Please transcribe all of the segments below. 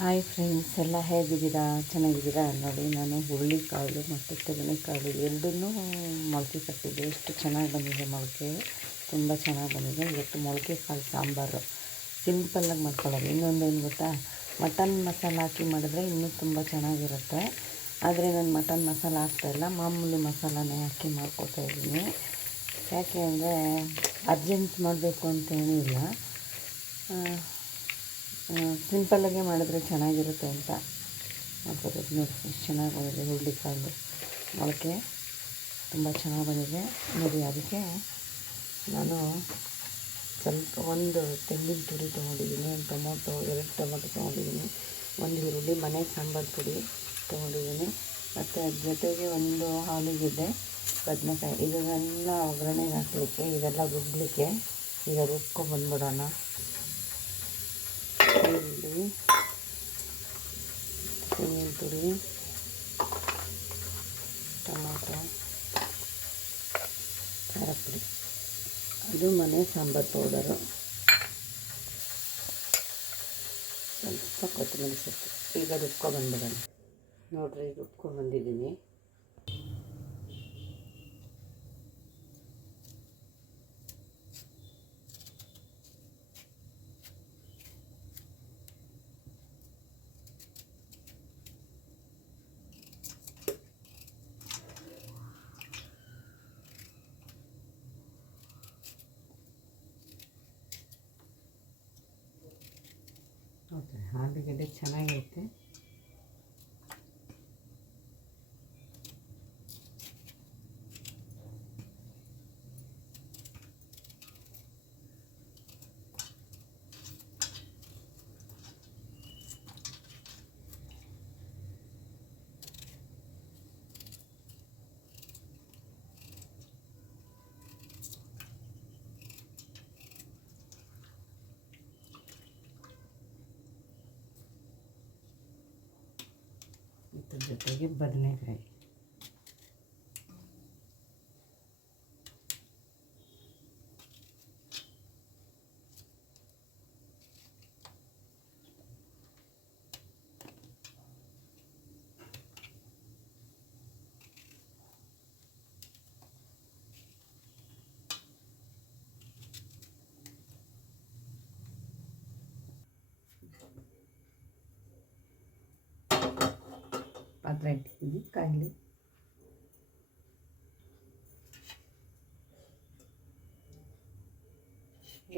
Hi friends, ಎಲ್ಲ ಹೇಗಿದ್ದೀರಾ? ಚೆನ್ನಾಗಿದ್ದೀರಾ? ನೋಡಿ, ನಾನು ಹುರುಳಿಕಾಳು ಮತ್ತು ತೆಂಗಿನಕಾಳು ಎರಡನ್ನೂ ಮೊಳಕೆ ಕಟ್ಟಿದ್ದೆ. ಎಷ್ಟು ಚೆನ್ನಾಗಿ ಬಂದಿದೆ ಮೊಳಕೆ, ತುಂಬ ಚೆನ್ನಾಗಿ ಬಂದಿದೆ. ಇವತ್ತು ಮೊಳಕೆ ಕಾಳು ಸಾಂಬಾರು ಸಿಂಪಲ್ಲಾಗಿ ಮಾಡ್ಕೊಳ್ಳೋದು. ಇನ್ನೊಂದೇನು ಗೊತ್ತಾ, ಮಟನ್ ಮಸಾಲ ಹಾಕಿ ಮಾಡಿದ್ರೆ ಇನ್ನೂ ತುಂಬ ಚೆನ್ನಾಗಿರುತ್ತೆ. ಆದರೆ ನಾನು ಮಟನ್ ಮಸಾಲ ಹಾಕ್ತಾಯಿಲ್ಲ, ಮಾಮೂಲಿ ಮಸಾಲನೇ ಹಾಕಿ ಮಾಡ್ಕೊತಾಯಿದ್ದೀನಿ. ಯಾಕೆ ಅಂದರೆ ಅರ್ಜೆಂಟ್ ಮಾಡಬೇಕು ಅಂತೇನೂ ಇಲ್ಲ, ಸಿಂಪಲ್ಲಾಗೆ ಮಾಡಿದ್ರೆ ಚೆನ್ನಾಗಿರುತ್ತೆ ಅಂತ ಮಾಡ್ಕೋಬೇಕು. ನೋಡಿ ಎಷ್ಟು ಚೆನ್ನಾಗಿ ಬಂದಿದೆ ಹುರುಳಿಕಾಳು ಮೊಳಕೆ, ತುಂಬ ಚೆನ್ನಾಗಿ ಬಂದಿದೆ ನೋಡಿ. ಅದಕ್ಕೆ ನಾನು ಸ್ವಲ್ಪ ಒಂದು ತೆಂಗಿನ ತುರಿ ತೊಗೊಂಡಿದ್ದೀನಿ, ಎರಡು ಟೊಮೊಟೊ ತೊಗೊಂಡಿದ್ದೀನಿ, ಒಂದು ಈರುಳ್ಳಿ, ಮನೆ ಸಾಂಬಾರು ಪುಡಿ ತೊಗೊಂಡಿದ್ದೀನಿ, ಮತ್ತು ಅದ್ರ ಜೊತೆಗೆ ಒಂದು ಆಲೂಗೆಡ್ಡೆ, ಬದನೆಕಾಯಿ. ಇದನ್ನೆಲ್ಲ ಒಗ್ಗರಣೆಗೆ ಹಾಕಲಿಕ್ಕೆ, ಇದೆಲ್ಲ ರುಬ್ಬಲಿಕ್ಕೆ. ಈಗ ರುಬ್ಕೊಂಡ್ಬಂದ್ಬಿಡೋಣ. ಈರುಳ್ಳಿ, ತೆಂಗಿನ ತುರಿ, ಟೊಮೊಟೊ, ಖಾರ ಪುಡಿ, ಅದು ಮನೆ ಸಾಂಬಾರು ಪೌಡರು, ಸ್ವಲ್ಪ ಕೊತ್ತಂಬರಿ ಸೊಪ್ಪು. ಈಗ ರುಬ್ಕೊಂಡ್ಬಂದ್ಬಿಡೋಣ. ನೋಡಿರಿ, ರುಬ್ಕೊಂಡ್ಬಂದಿದ್ದೀನಿ. ಓಕೆ, ಆಲೂಗಡ್ಡೆ ಚೆನ್ನಾಗೈತೆ. ಇದ್ರ ಜೊತೆಗೆ ಬದನೆಕಾಯಿ, ಪಾತ್ರೆ ಇಟ್ಟಿದ್ದೀನಿ ಕಾಯಿಲಿ.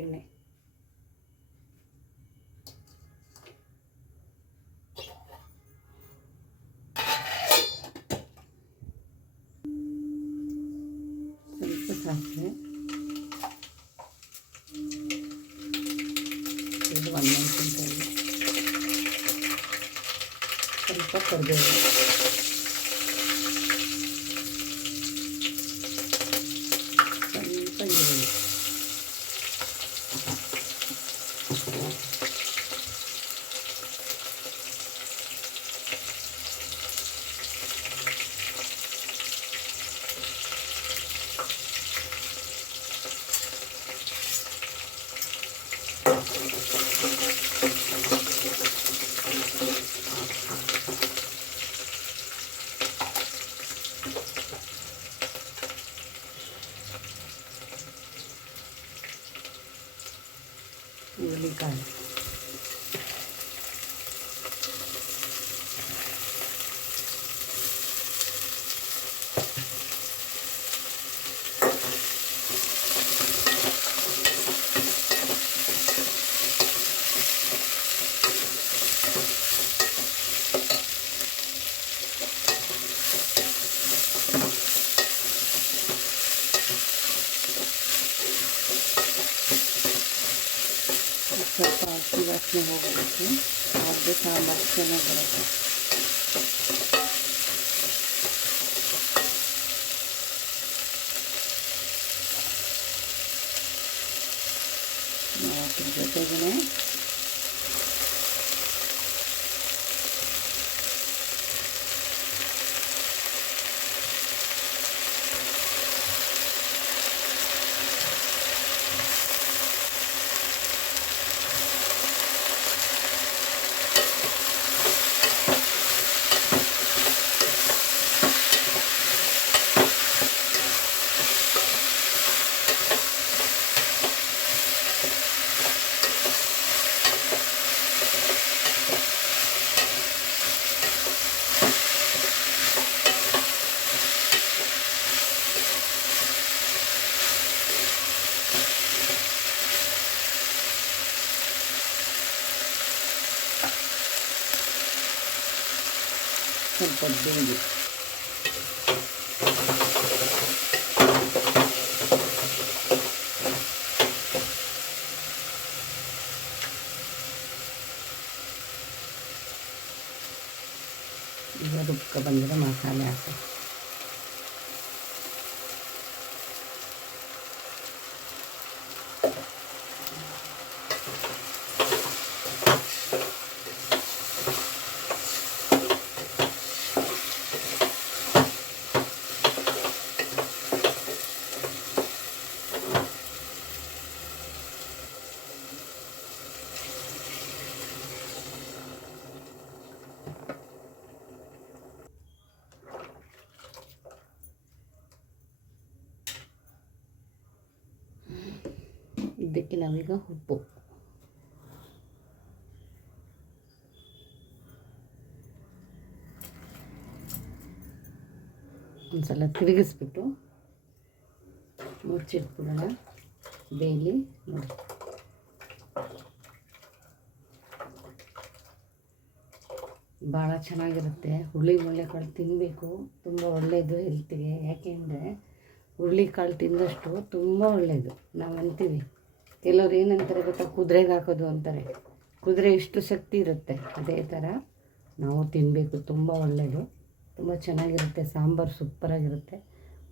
ಎಣ್ಣೆ, ಸ್ವಲ್ಪ ಸಾಸಿವೆ, ಇದು ಒಂದು ಮೆಣಸಿನಕಾಯಿ, ಸ್ವಲ್ಪ ಕರಿಬೇವು, ಸ್ವಲ್ಪ ಈರುಳ್ಳಿ, ಹುರುಳಿಕಾಳು, ಸ್ವಲ್ಪ ಹಸಿ ವಾಸನೆ ಹೋಗಬೇಕು, ಅದೇ ಸಾಂಬಾರು ಚೆನ್ನಾಗಿ ಬರುತ್ತೆ. ಅದ್ರ ಜೊತೆಗೇ ಸ್ವಲ್ಪ ಬೇಯಿಸಿ ಈಗ ರುಬ್ಕ ಬಂದರೆ ಮಸಾಲೆ ಹಾಕಿ ಇದಕ್ಕೆ ನಾವೀಗ ಉಪ್ಪು ಒಂದು ಸಲ ತಿರುಗಿಸ್ಬಿಟ್ಟು ಮುಚ್ಚಿಟ್ಬಿಡೋಣ. ಬೇಯಲಿ ನೋಡಿ. ಭಾಳ ಚೆನ್ನಾಗಿರುತ್ತೆ. ಹುರುಳಿಕಾಳು ತಿನ್ನಬೇಕು, ತುಂಬ ಒಳ್ಳೆಯದು ಹೆಲ್ತಿಗೆ. ಯಾಕೆಂದರೆ ಹುರುಳಿಕಾಳು ತಿಂದಷ್ಟು ತುಂಬ ಒಳ್ಳೆಯದು. ನಾವು ಅಂತೀವಿ, ಕೆಲವ್ರು ಏನಂತಾರೆ ಗೊತ್ತಾ, ಕುದುರೆಗೆ ಹಾಕೋದು ಅಂತಾರೆ. ಕುದುರೆ ಎಷ್ಟು ಶಕ್ತಿ ಇರುತ್ತೆ, ಅದೇ ಥರ ನಾವು ತಿನ್ನಬೇಕು. ತುಂಬ ಒಳ್ಳೆಯದು, ತುಂಬ ಚೆನ್ನಾಗಿರುತ್ತೆ. ಸಾಂಬಾರು ಸೂಪರಾಗಿರುತ್ತೆ.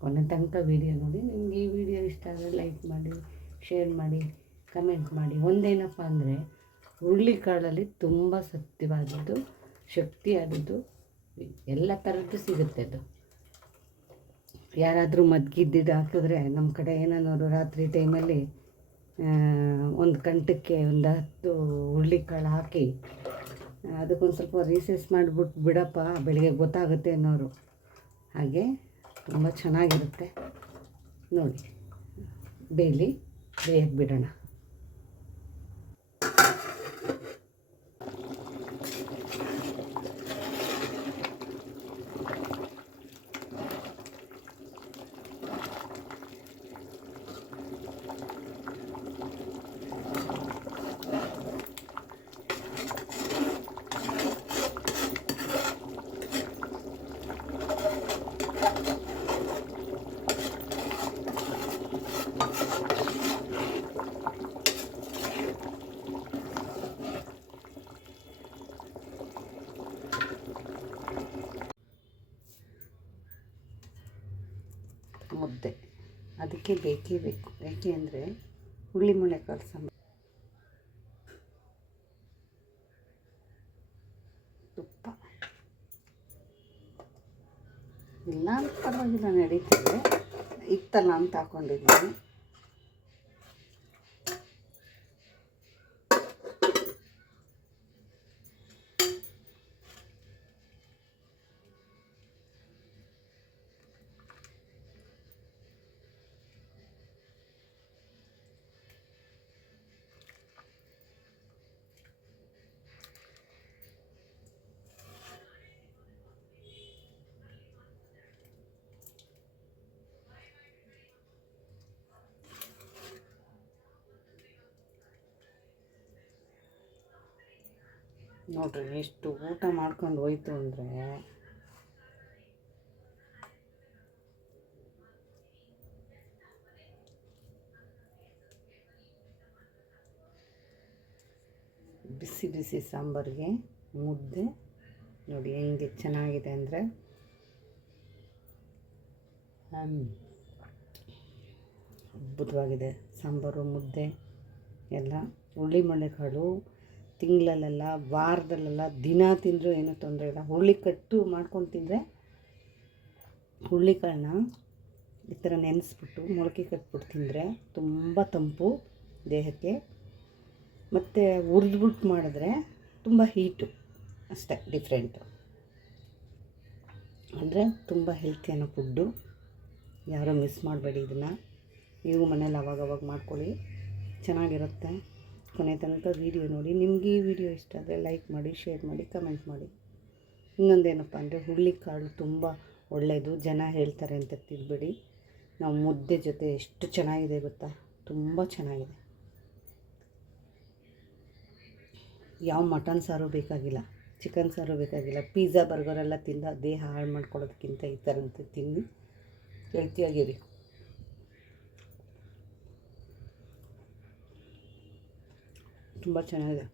ಕೊನೆ ತನಕ ವೀಡಿಯೋ ನೋಡಿ. ನಿಮ್ಗೆ ಈ ವಿಡಿಯೋ ಇಷ್ಟ ಆದರೆ ಲೈಕ್ ಮಾಡಿ, ಶೇರ್ ಮಾಡಿ, ಕಮೆಂಟ್ ಮಾಡಿ. ಒಂದೇನಪ್ಪ ಅಂದರೆ ಹುರುಳಿಕಾಳಲ್ಲಿ ತುಂಬ ಸತ್ಯವಾದದ್ದು, ಶಕ್ತಿಯಾದದ್ದು, ಎಲ್ಲ ಥರದ್ದು ಸಿಗುತ್ತೆ. ಅದು ಯಾರಾದರೂ ಮದ್ಗಿದ್ದಿದ್ದು ಹಾಕಿದ್ರೆ, ನಮ್ಮ ಕಡೆ ಏನನ್ನೋರು ರಾತ್ರಿ ಟೈಮಲ್ಲಿ ಒಂದು ಕಂಠಕ್ಕೆ ಒಂದು 10 ಹುರುಳಿಕಾಳು ಹಾಕಿ ಅದಕ್ಕೊಂದು ಸ್ವಲ್ಪ ರೀಸೆಸ್ ಮಾಡಿಬಿಟ್ಟು ಬಿಡಪ್ಪ, ಬೆಳಿಗ್ಗೆ ಗೊತ್ತಾಗುತ್ತೆ ಅನ್ನೋರು. ಹಾಗೆ ತುಂಬ ಚೆನ್ನಾಗಿರುತ್ತೆ ನೋಡಿ. ಬೇಯಕ್ಕೆ ಬಿಡೋಣ. ಮುದ್ದೆ ಅದಕ್ಕೆ ಬೇಕೇ ಬೇಕು. ಯಾಕೆ ಅಂದರೆ ಹುರುಳಿಕಾಳು ಸಾಂಬಾರು. ತುಪ್ಪ ಇಲ್ಲ ಪರವಾಗಿಲ್ಲ, ನಡೀತದೆ. ಇತ್ತಲ್ಲ ಅಂತ ಹಾಕ್ಕೊಂಡಿದ್ದೀನಿ. ನೋಡ್ರಿ ಎಷ್ಟು ಊಟ ಮಾಡ್ಕೊಂಡು ಹೋಯ್ತು ಅಂದರೆ ಬಿಸಿ ಬಿಸಿ ಸಾಂಬಾರಿಗೆ ಮುದ್ದೆ ನೋಡಿ ಹೆಂಗೆ ಚೆನ್ನಾಗಿದೆ ಅಂದರೆ ಅದ್ಭುತವಾಗಿದೆ. ಸಾಂಬಾರು ಮುದ್ದೆ ಎಲ್ಲ ಹುರುಳಿಕಾಳು ತಿಂಗಳಲ್ಲೆಲ್ಲ, ವಾರದಲ್ಲೆಲ್ಲ, ದಿನ ತಿಂದರೂ ಏನೂ ತೊಂದರೆ ಇಲ್ಲ. ಹುರುಳಿಕಟ್ಟು ಮಾಡ್ಕೊಂಡು ತಿಂದರೆ, ಹುರುಳಿಕಾಳನ್ನ ಈ ಥರ ನೆನೆಸ್ಬಿಟ್ಟು ಮೊಳಕೆ ಕಟ್ಬಿಟ್ಟು ತಿಂದರೆ ತುಂಬ ತಂಪು ದೇಹಕ್ಕೆ. ಮತ್ತು ಹುರಿದ್ಬಿಟ್ಟು ಮಾಡಿದ್ರೆ ತುಂಬ ಹೀಟು, ಅಷ್ಟೇ ಡಿಫ್ರೆಂಟು. ಅಂದರೆ ತುಂಬ ಹೆಲ್ತಿ ಅನ್ನೋ ಫುಡ್ಡು. ಯಾರೂ ಮಿಸ್ ಮಾಡಬೇಡಿ ಇದನ್ನು. ನೀವು ಮನೇಲಿ ಅವಾಗವಾಗ ಮಾಡ್ಕೊಳ್ಳಿ, ಚೆನ್ನಾಗಿರುತ್ತೆ. ಕೊನೆ ತನಕ ವೀಡಿಯೋ ನೋಡಿ. ನಿಮಗೆ ಈ ವಿಡಿಯೋ ಇಷ್ಟ ಆದರೆ ಲೈಕ್ ಮಾಡಿ, ಶೇರ್ ಮಾಡಿ, ಕಮೆಂಟ್ ಮಾಡಿ. ಇನ್ನೊಂದೇನಪ್ಪ ಅಂದರೆ ಹುರುಳಿಕಾಳು ತುಂಬ ಒಳ್ಳೆಯದು, ಜನ ಹೇಳ್ತಾರೆ ಅಂತ ತಿಳ್ಬೇಡಿ. ನಾವು ಮುದ್ದೆ ಜೊತೆ ಎಷ್ಟು ಚೆನ್ನಾಗಿದೆ ಗೊತ್ತಾ, ತುಂಬ ಚೆನ್ನಾಗಿದೆ. ಯಾವ ಮಟನ್ ಸಾರು ಬೇಕಾಗಿಲ್ಲ, ಚಿಕನ್ ಸಾರು ಬೇಕಾಗಿಲ್ಲ. ಪಿಜ್ಜಾ ಬರ್ಗರೆಲ್ಲ ತಿಂದು ದೇಹ ಹಾಳು ಮಾಡ್ಕೊಳ್ಳೋದಕ್ಕಿಂತ ಈ ಥರದ್ದು ತಿಂದು ಹೆಲ್ತಿಯಾಗಿರಿ. ತುಂಬ ಚೆನ್ನಾಗಿದೆ.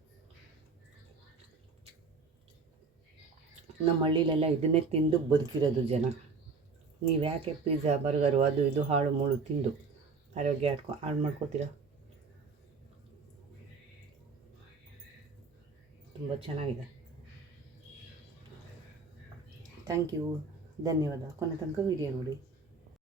ನಮ್ಮ ಹಳ್ಳಿಲೆಲ್ಲ ಇದನ್ನೇ ತಿಂದು ಬದುಕಿರೋದು ಜನ. ನೀವು ಯಾಕೆ ಪಿಜ್ಜಾ ಬರ್ಗರು ಅದು ಇದು ಹಾಳು ಮೂಳು ತಿಂದು ಆರೋಗ್ಯ ಹಾಳು ಮಾಡ್ಕೋತೀರ? ತುಂಬ ಚೆನ್ನಾಗಿದೆ. ಥ್ಯಾಂಕ್ ಯು, ಧನ್ಯವಾದ. ಕೊನೆ ತನಕ ವೀಡಿಯೋ ನೋಡಿ.